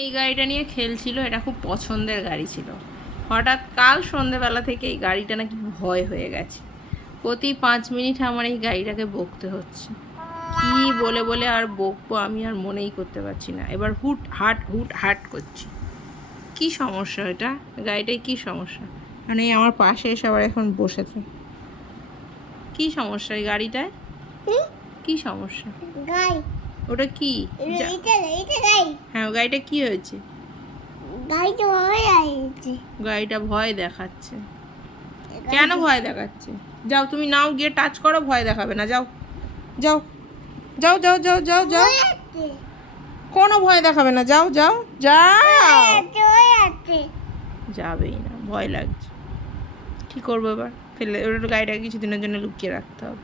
এই গাড়িটা নিয়ে খেলছিল এটা খুব পছন্দের গাড়ি ছিল। হঠাৎ কাল সন্ধেবেলা থেকে এই গাড়িটা নাকি ভয় হয়ে গেছে। প্রতি পাঁচ মিনিট আমার এই গাড়িটাকে বকতে হচ্ছে। কি বলে বলে আর বকবো আমি আর মনেই করতে পারছি না। এবার হুট হাট হুট হাট করছি। কি সমস্যা এটা? গাড়িটায় কি সমস্যা? মানে আমার পাশে এসে আবার এখন বসেছে। কি সমস্যা এই গাড়িটায়? কি? সমস্যা? গাই ওটা কি? হ্যাঁ গাড়িটা কি হয়েছে? গাই তো হয়ে গাড়িটা ভয় দেখাচ্ছে। কেন ভয় দেখাচ্ছে? যাও তুমি নাও গিয়ে টাচ করো ভয় দেখাবে না যাও। যাও। যাও যাও যাও যাও যাও। কোনো ভয় দেখাবে না যাও যাও যাও। যাবেই না ভয় লাগছে। কি করব এবার? ফেলে ওর গাড়িটাকে কিছুদিনের জন্য লুকিয়ে রাখতে হবে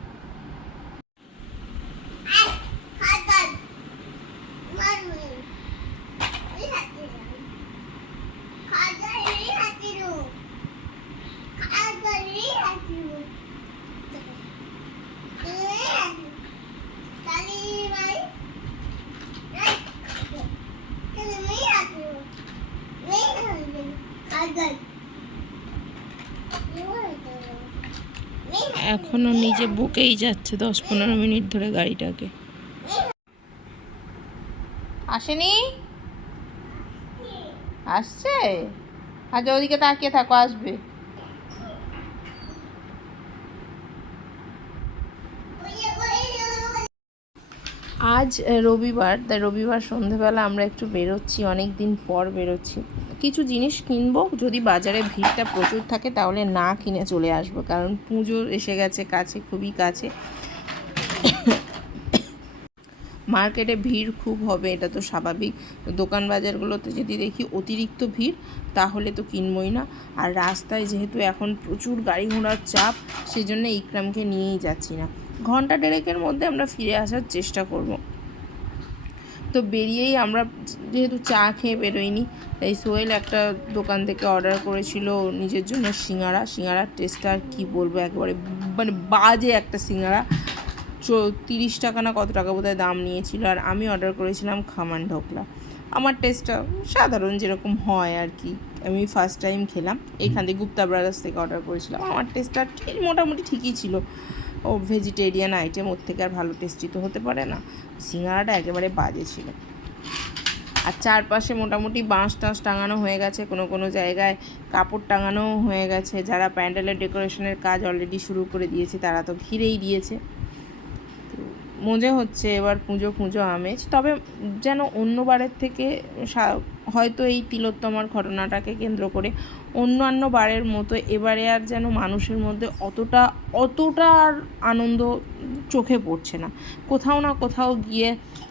হাতাল মারুই এই হাতে হাতাল এই হাতে রো হাতাল এই হাতে রো কালি ভাই কালি মেয়ে হাতে রো মেয়ে হাতে হাতাল এখনও নিজে বুকেই যাচ্ছে দশ পনেরো মিনিট ধরে গাড়িটাকে। আসেনি? আসছে? আচ্ছা ওদিকে তাকিয়ে থাকো, আসবে। আজ রবিবার, তাই রবিবার সন্ধেবেলা আমরা একটু বেরোচ্ছি অনেক দিন পর বেরোচ্ছি। কিছু জিনিস কিনবো, যদি বাজারে ভিড়টা প্রচুর থাকে তাহলে না কিনে চলে আসব, কারণ পুজো এসে গেছে কাছে, খুবই কাছে। মার্কেটে ভিড় খুব হবে, এটা তো স্বাভাবিক। দোকান বাজারগুলোতে যদি দেখি অতিরিক্ত ভিড়, তাহলে তো কিনবই না। আর রাস্তায় যেহেতু এখন প্রচুর গাড়ি ঘোড়ার চাপ সেই জন্য ইকরামকে নিয়েই যাচ্ছি না। ঘণ্টা দেড়েকের মধ্যে আমরা ফিরে আসার চেষ্টা করব। তো বেরিয়েই আমরা যেহেতু চা খেয়ে বেরোইনি, তাই সোহেল একটা দোকান থেকে অর্ডার করেছিল নিজের জন্য সিঙ্গারা। সিঙ্গারার টেস্টটা আর কী বলব, একবারে মানে বাজে একটা সিঙ্গারা। তিরিশ টাকা না কত টাকা বোধহয় দাম নিয়েছিল, আর আমি অর্ডার করেছিলাম খামান ঢোকলা। আমার টেস্টটা সাধারণ যেরকম হয় আর কি, আমি ফার্স্ট টাইম খেলাম। এইখান থেকে গুপ্তা ব্রাদার্স থেকে অর্ডার করেছিলাম। আমার টেস্টটা ঠিক, মোটামুটি ঠিকই ছিল। ও ভেজিটেরিয়ান আইটেম ওর থেকে আর ভালো টেস্টি তো হতে পারে না। সিঙ্গারাটা একেবারে বাজে ছিল। আর চারপাশে মোটামুটি বাঁশ টাঁশ টাঙানো হয়ে গেছে, কোনো কোনো জায়গায় কাপড় টাঙানো হয়ে গেছে। যারা প্যান্ডেলের ডেকোরেশনের কাজ অলরেডি শুরু করে দিয়েছে, তারা তো ঘিরেই দিয়েছে। মজা হচ্ছে, এবার পুজো পুজো আমেজ। তবে যেন অন্যবারের থেকে হয়তো এই তিলোত্তমার ঘটনাটাকে কেন্দ্র করে অন্যান্য বারের মতো এবারে আর যেন মানুষের মধ্যে অতটা অতটা আর আনন্দ চোখে পড়ছে না। কোথাও না কোথাও গিয়ে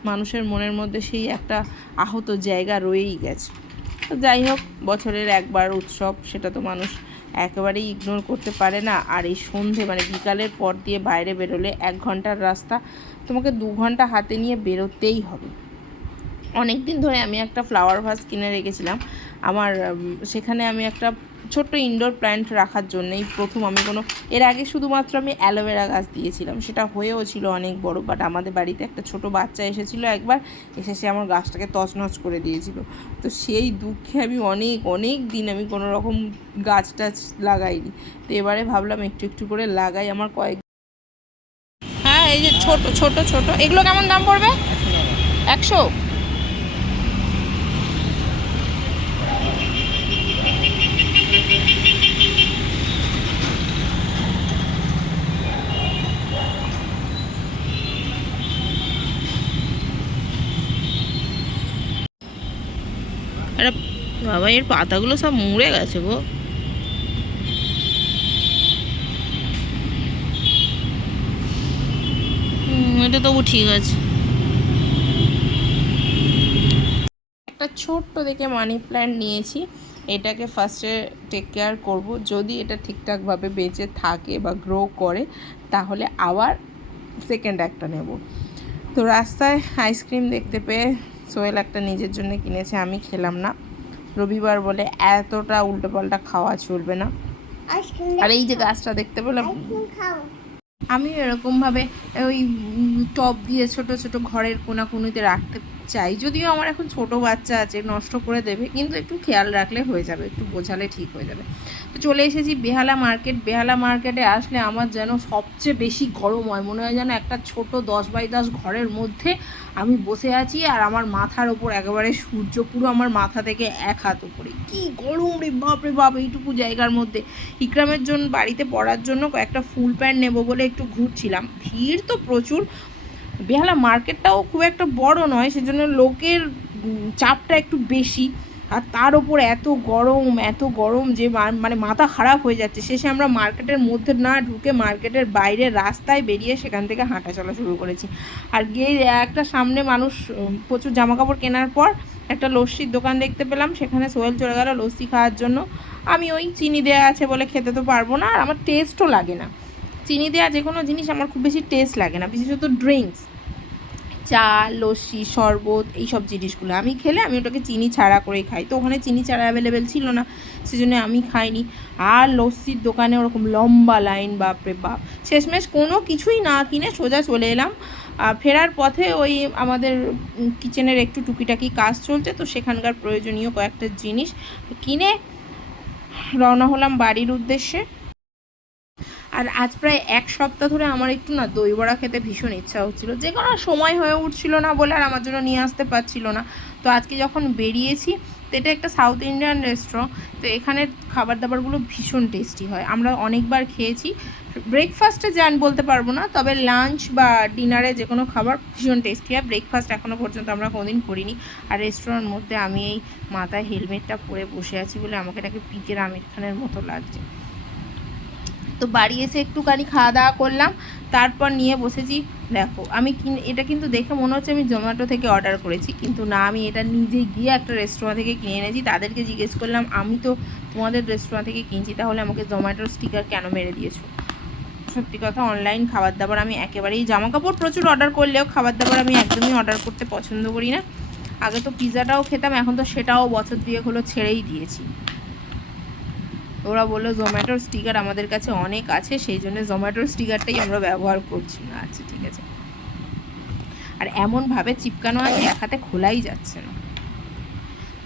মানুষের মনের মধ্যে সেই একটা আহত জায়গা রয়েই গেছে। যাই হোক, বছরের একবার উৎসব, সেটা তো মানুষ একেবারেই ইগনোর করতে পারে না। আর এই সন্ধে মানে বিকালের পর দিয়ে বাইরে বেরোলে এক ঘণ্টার রাস্তা তোমাকে দু ঘণ্টা হাতে নিয়ে বেরোতেই হবে। অনেক দিন ধরে আমি একটা ফ্লাওয়ার ভাস কিনে রেখেছিলাম। আমার সেখানে আমি একটা ছোট্ট ইনডোর প্ল্যান্ট রাখার জন্যই প্রথম আমি কোনো, এর আগে শুধুমাত্র আমি অ্যালোভেরা গাছ দিয়েছিলাম। সেটা হয়েও ছিল অনেক বড় বাট আমাদের বাড়িতে একটা ছোট বাচ্চা এসেছিল একবার, এসে সে আমার গাছটাকে তছনছ করে দিয়েছিল। তো সেই দুঃখে আমি অনেক অনেক দিন আমি কোনো রকম গাছ টাছ লাগাইনি। তো এবারে ভাবলাম একটু একটু করে লাগাই আমার কয়েক হ্যাঁ এই যে ছোট ছোট ছোট, এগুলো কেমন দাম পড়বে? একশো? বাবা, এর পাতাগুলো সব মুড়ে গেছে গো। এটা তবু ঠিক আছে। একটা ছোট্ট দেখে মানি প্ল্যান্ট নিয়েছি। এটাকে ফার্স্টে টেক কেয়ার করব। যদি এটা ঠিকঠাকভাবে বেঁচে থাকে বা গ্রো করে, তাহলে আবার সেকেন্ড একটা নেব। তো রাস্তায় আইসক্রিম দেখতে পেয়ে সোয়েল একটা নিজের জন্য কিনেছে, আমি খেলাম না। রবিবার বলে এতটা উল্টো পাল্টা খাওয়া চলবে না। আর এই যে গাছটা দেখতে পেলাম। আমি এরকমভাবে ওই টপ টব দিয়ে ছোট ছোট ঘরের কোনাকুনিতে রাখতে চাই। যদিও আমার এখন ছোট বাচ্চা আছে, নষ্ট করে দেবে, কিন্তু একটু খেয়াল রাখলে হয়ে যাবে, একটু বোঝালে ঠিক হয়ে যাবে। তো চলে এসেছি বেহালা মার্কেট। বেহালা মার্কেটে আসলে আমার যেন সবচেয়ে বেশি গরম হয়। মনে হয় যেন একটা ছোট দশ বাই দশ ঘরের মধ্যে আমি বসে আছি আর আমার মাথার ওপর একেবারে সূর্য পুরো আমার মাথা থেকে এক হাত উপরে। কি গরম রে বাপ রে বাপ, এইটুকু জায়গার মধ্যে। ইকরামের জন্য বাড়িতে পড়ার জন্য কয়েকটা ফুল প্যান্ট নেব বলে একটু ঘুরছিলাম। ভিড় তো প্রচুর বেহালা মার্কেটটাও খুব একটা বড় নয়, সেজন্য লোকের চাপটা একটু বেশি। আর তার ওপর এত গরম এত গরম যে মানে মাথা খারাপ হয়ে যাচ্ছে। শেষে আমরা মার্কেটের মধ্যে না ঢুকে মার্কেটের বাইরে রাস্তায় বেরিয়ে সেখান থেকে হাঁটা চলা শুরু করেছি। আর গিয়ে একটা সামনে মানুষ প্রচুর জামা কাপড় কেনার পর একটা লস্যির দোকান দেখতে পেলাম। সেখানে সোহেল চলে গেল লস্যি খাওয়ার জন্য। আমি ওই চিনি দেওয়া আছে বলে খেতে তো পারব না, আর আমার টেস্টও লাগে না। চিনি দেওয়া যে কোনো জিনিস আমার খুব বেশি টেস্ট লাগে না, বিশেষত ড্রিঙ্কস চা, লস্যি, শরবত, এইসব জিনিসগুলো। আমি খেলে আমি ওটাকে চিনি ছাড়া করেই খাই। তো ওখানে চিনি ছাড়া অ্যাভেলেবেল ছিল না, সেজন্য আমি খাইনি। আর লস্যির দোকানে ওরকম লম্বা লাইন বাপরে বাপ। শেষমেশ কোনো কিছুই না কিনে সোজা চলে এলাম। আর ফেরার পথে ওই আমাদের কিচেনের একটু টুকিটাকি কাজ চলছে, তো সেখানকার প্রয়োজনীয় কয়েকটা জিনিস কিনে রওনা হলাম বাড়ির উদ্দেশ্যে। আর আজ প্রায় এক সপ্তাহ ধরে আমার একটু না দই বড়া খেতে ভীষণ ইচ্ছা হচ্ছিল। যে কোনো সময় হয়ে উঠছিল না বলে আর আমার জন্য নিয়ে আসতে পারছিল না। তো আজকে যখন বেরিয়েছি, তো এটা একটা সাউথ ইন্ডিয়ান রেস্টুরেন্ট তো এখানের খাবার দাবারগুলো ভীষণ টেস্টি হয়। আমরা অনেকবার খেয়েছি। ব্রেকফাস্টে যান বলতে পারব না, তবে লাঞ্চ বা ডিনারে যে কোনো খাবার ভীষণ টেস্টি হয়। ব্রেকফাস্ট এখনও পর্যন্ত আমরা কোনোদিন করিনি। আর রেস্টুরেন্টের মধ্যে আমি এই মাথায় হেলমেটটা পরে বসে আছি বলে আমাকে এটাকে পিকের আমির খানের মতো লাগছে। তো বাড়ি এসে একটুখানি খাওয়া দাওয়া করলাম, তারপর নিয়ে বসেছি। দেখো, আমি এটা কিন্তু দেখে মনে হচ্ছে আমি জোম্যাটো থেকে অর্ডার করেছি, কিন্তু না, আমি এটা নিজে গিয়ে একটা রেস্টুরেন্ট থেকে কিনে এনেছি। তাদেরকে জিজ্ঞেস করলাম, আমি তো তোমাদের রেস্টুরেন্ট থেকে কিনছি, তাহলে আমাকে জোম্যাটোর স্টিকার কেন মেরে দিয়েছ? সত্যি কথা অনলাইন খাবার দাবার আমি একেবারেই জামা কাপড় প্রচুর অর্ডার করলেও খাবার দাবার আমি একদমই অর্ডার করতে পছন্দ করি না। আগে তো পিৎজাটাও খেতাম, এখন তো সেটাও বছর দিয়ে হলো ছেড়েই দিয়েছি। ওরা বলল জোম্যাটোর স্টিকার আমাদের কাছে অনেক আছে, সেই জন্য জোম্যাটোর স্টিকারটাই আমরা ব্যবহার করছি। না আচ্ছা ঠিক আছে। আর এমনভাবে চিপকানো আছে এক হাতে খোলাই যাচ্ছে না।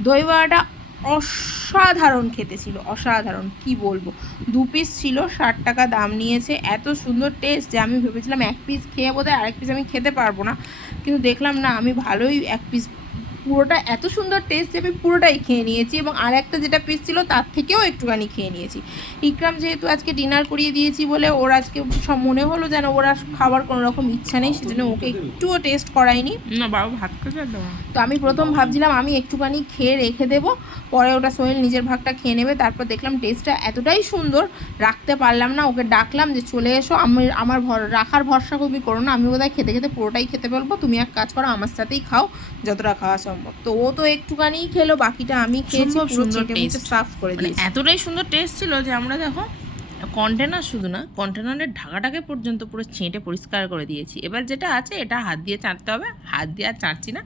দই বড়াটা অসাধারণ খেতে ছিল, অসাধারণ, কি বলব? দু পিস ছিল, ষাট টাকা দাম নিয়েছে, এত সুন্দর টেস্ট যে আমি ভেবেছিলাম এক পিস খেয়ে বোধহয় আরেক পিস আমি খেতে পারব না। কিন্তু দেখলাম, না, আমি ভালোই এক পিস পুরোটা এত সুন্দর টেস্ট যে আমি পুরোটাই খেয়ে নিয়েছি এবং আর একটা যেটা পিস ছিল তার থেকেও একটুখানি খেয়ে নিয়েছি। ইকরাম যেহেতু আজকে ডিনার করিয়ে দিয়েছি বলে ওর আজকে সব মনে হলো যেন ওরা খাবার কোনো রকম ইচ্ছা নেই সেজন্য ওকে একটুও টেস্ট করাইনি না বাবা ভাত খেতে তো আমি প্রথম ভাবছিলাম আমি একটুখানি খেয়ে রেখে দেবো পরে ওটা সোহেল নিজের ভাগটা খেয়ে নেবে তারপর দেখলাম টেস্টটা এতটাই সুন্দর রাখতে পারলাম না ওকে ডাকলাম যে চলে এসো আমি আমার ভর রাখার ভরসা তুমি করো না আমি বোধহয় খেতে খেতে পুরোটাই খেতে বলব তুমি এক কাজ করো আমার সাথেই খাও যতটা খাওয়া সম্ভব তো ও তো একটুখানি খেলো বাকিটা আমি খেয়েছি সুন্দর সাফ করে মানে দিয়েছি। এতটাই সুন্দর টেস্ট ছিল যে আমরা দেখো কন্টেনার শুধু না কন্টেনারের ঢাকাটাকে পর্যন্ত পুরো ছেঁটে পরিষ্কার করে দিয়েছি। এবার যেটা আছে এটা হাত দিয়ে চাটতে হবে। হাত দিয়ে আর চাটছি না।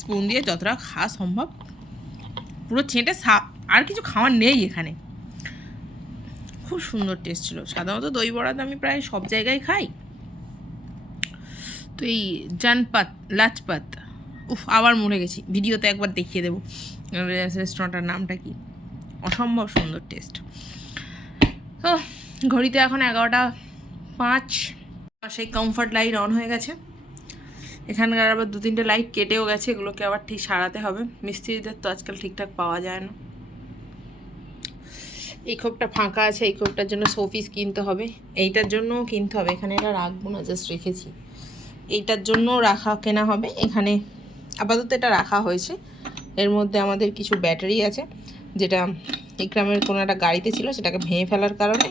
স্পুন দিয়ে যতটা খাওয়া সম্ভব পুরো ছেঁটে সাপ আর কিছু খাওয়ার নেই এখানে। খুব সুন্দর টেস্ট ছিল। সাধারণত দই বড়া তো আমি প্রায় সব জায়গায় খাই। তো এই জানপাত লাজপাত উফ, আবার মরে গেছি। ভিডিওতে একবার দেখিয়ে দেবো। রেস্টুরেন্টটার নামটা কি? অসম্ভব সুন্দর টেস্ট তো ঘড়িতে এখন এগারোটা পাঁচ। সেই কমফর্ট লাইট অন হয়ে গেছে। এখানকার আবার দু তিনটে লাইট কেটেও গেছে। এগুলোকে আবার ঠিক সারাতে হবে। মিস্ত্রিদের তো আজকাল ঠিকঠাক পাওয়া যায় না। এই খোপটা ফাঁকা আছে। এই খোপটার জন্য শোপিস কিনতে হবে। এইটার জন্যও কিনতে হবে। এখানে এটা রাখব না জাস্ট রেখেছি। এইটার জন্য রাখা, কেনা হবে। এখানে আপাতত এটা রাখা হয়েছে। এর মধ্যে আমাদের কিছু ব্যাটারি আছে, যেটা ইকরামের কোনো একটা গাড়িতে ছিল, সেটাকে ভেঙে ফেলার কারণে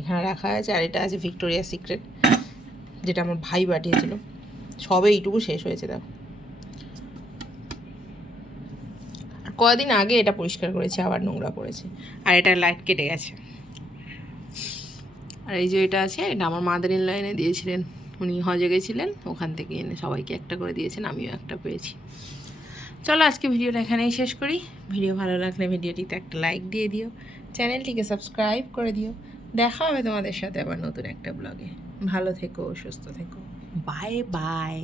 এখানে রাখা আছে আর এটা আছে ভিক্টোরিয়া সিক্রেট, যেটা আমার ভাই পাঠিয়েছিল। সবে এইটুকু শেষ হয়েছে, দেখো। আর কদিন আগে এটা পরিষ্কার করেছে, আবার নোংরা পড়েছে। আর এটা লাইট কেটে গেছে। আর এই যে এটা আছে, এটা আমার মাদার ইন লাইনে দিয়েছিলেন। উনি হজে গেছিলেন, ওখান থেকে এনে সবাইকে একটা করে দিয়েছেন, আমিও একটা পেয়েছি। চলো আজকে ভিডিওটা এখানেই শেষ করি। ভিডিও ভালো লাগলে ভিডিওটিতে একটা লাইক দিয়ে দিও, চ্যানেলটিকে সাবস্ক্রাইব করে দিও। দেখা হবে তোমাদের সাথে আবার নতুন একটা ব্লগে। ভালো থেকো, সুস্থ থেকো। Bye bye.